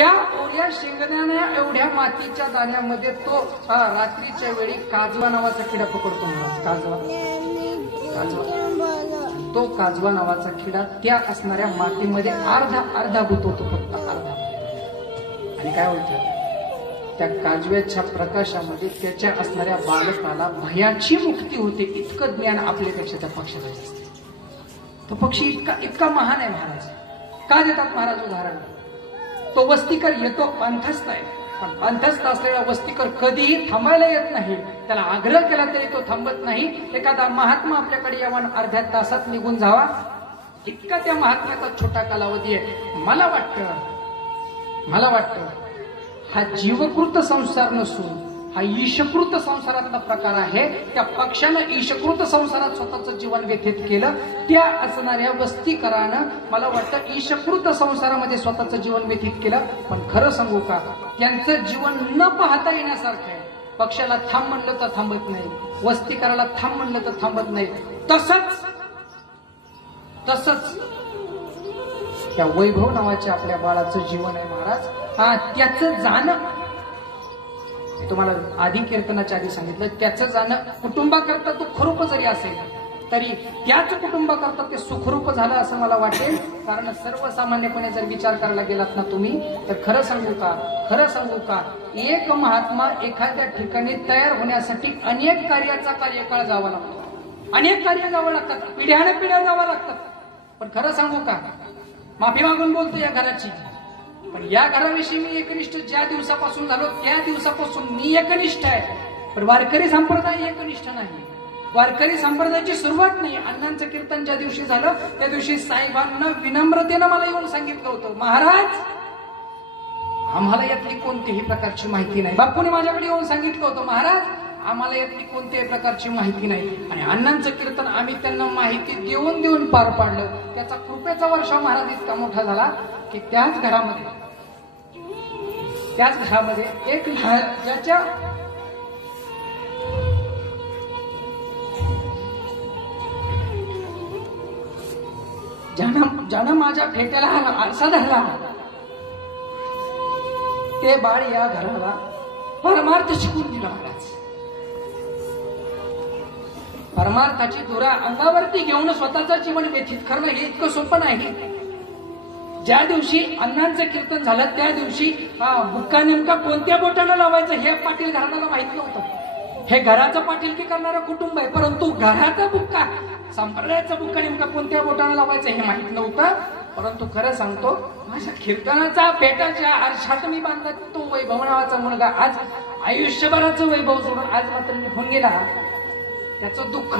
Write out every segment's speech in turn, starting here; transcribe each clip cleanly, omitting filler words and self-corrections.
त्या ओल्या शेंगदाण्या एवढ्या मातीच्या दाण्यामध्ये तो रात्रीच्या वेळी काजवा नावाचा किडा पकडतो महाराज. काजवा तो काजवा नावाचा किडा त्या असणाऱ्या मातीमध्ये अर्धा गुंतवतो, फक्त अर्धा. आणि काय होतं, त्या काजव्याच्या प्रकाशामध्ये त्याच्या असणाऱ्या बालकाला भयाची मुक्ती होते. इतकं ज्ञान आपल्यापेक्षा त्या पक्षाला असते. तो पक्षी इतका महान आहे महाराज. का देतात महाराज उदाहरण? तो वस्तीकर येतो, पंथस्थ आहे, पण पंथस्थ असलेला वस्तीकर कधीही थांबायला येत नाही. त्याला आग्रह केला तरी तो थांबत नाही. एखादा महात्मा आपल्याकडे यावा, अर्ध्या तासात निघून जावा, इतका त्या महात्म्याचा छोटा कालावधी आहे. मला वाटतं हा जीवकृत संसार नसून हा ईशकृत संसारातला प्रकार आहे. त्या पक्षानं ईशकृत संसारात स्वतःचं जीवन व्यतीत केलं. त्या असणाऱ्या वस्तीकरानं मला वाटतं ईशकृत संसारामध्ये स्वतःचं जीवन व्यतीत केलं. पण खरं सांगू का, त्यांचं जीवन न पाहता येण्यासारखं आहे. पक्षाला थांब म्हणलं तर थांबत नाही, वस्तीकराला थांब म्हणलं तर थांबत नाही. तसंच त्या वैभव नावाच्या आपल्या बाळाचं जीवन आहे महाराज. त्याचं जाणं, तुम्हाला आधी कीर्तनाच्या आधी सांगितलं, त्याचं जाणं कुटुंबाकरता तो खरूप जरी असेल तरी त्याच कुटुंबाकरता ते सुखरूप झालं असं मला वाटेल. कारण सर्वसामान्यपणे जर विचार करायला गेलात ना तुम्ही, तर खरं सांगू का एक महात्मा एखाद्या ठिकाणी तयार होण्यासाठी अनेक कार्याचा कार्यकाळ जावा लागतो, अनेक कार्य जावं लागतात, पिढ्या जावं लागतात. पण खरं सांगू का, माफी मागून बोलतो या घराची, पण या घराविषयी मी एकनिष्ठ ज्या दिवसापासून झालो त्या दिवसापासून मी एकनिष्ठ आहे. पण वारकरी संप्रदाय एकनिष्ठ नाही. वारकरी संप्रदायाची सुरुवात नाही. अण्णांचं कीर्तन ज्या दिवशी झालं त्या दिवशी साहेबांना विनम्रतेनं मला येऊन सांगितलं होतं, महाराज आम्हाला यातली कोणत्याही प्रकारची माहिती नाही. बापूने माझ्याकडे येऊन सांगितलं होतं, महाराज आम्हाला यातली कोणत्याही प्रकारची माहिती नाही. आणि अण्णांचं कीर्तन आम्ही त्यांना माहिती देऊन पार पाडलं. त्याचा कृपेचा वर्षाव महाराज इतका मोठा झाला की त्याच घरामध्ये एक ज्याच्या ज्यानं माझ्या फेट्याला आरसा धरला, ते बाळ या घराला परमार्थ शिकून दिला महाराज. परमार्थाची धुरा अंगावरती घेऊन स्वतःचं जीवन व्यतीत करणं हे इतकं सोपं नाही. ज्या दिवशी अण्णांचं कीर्तन झालं त्या दिवशी बुक्का नेमका कोणत्या बोटानं लावायचं हे पाटील घराण्याला माहित नव्हतं. हे घराचं पाटीलकी करणारं कुटुंब आहे, परंतु घराचा बुक्का, संप्रदायाचा बुक्का नेमका कोणत्या बोटानं लावायचं हे माहित नव्हतं. परंतु खरं सांगतो, माझ्या कीर्तनाचा पेटाच्या आरशात मी बांधला तो वैभव नावाचा मुलगा आज आयुष्यभराचं वैभव सोडून आज मात्र निघून गेला. त्याचं दुःख,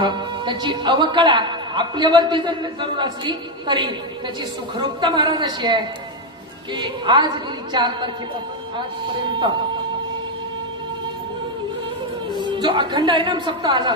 त्याची अवकळा आपल्यावरती जरूर असली तरी त्याची सुखरूपता महाराज अशी आहे की आज गेली 4 तारखेपासून आजपर्यंत जो अखंड इनाम सप्ताह झाला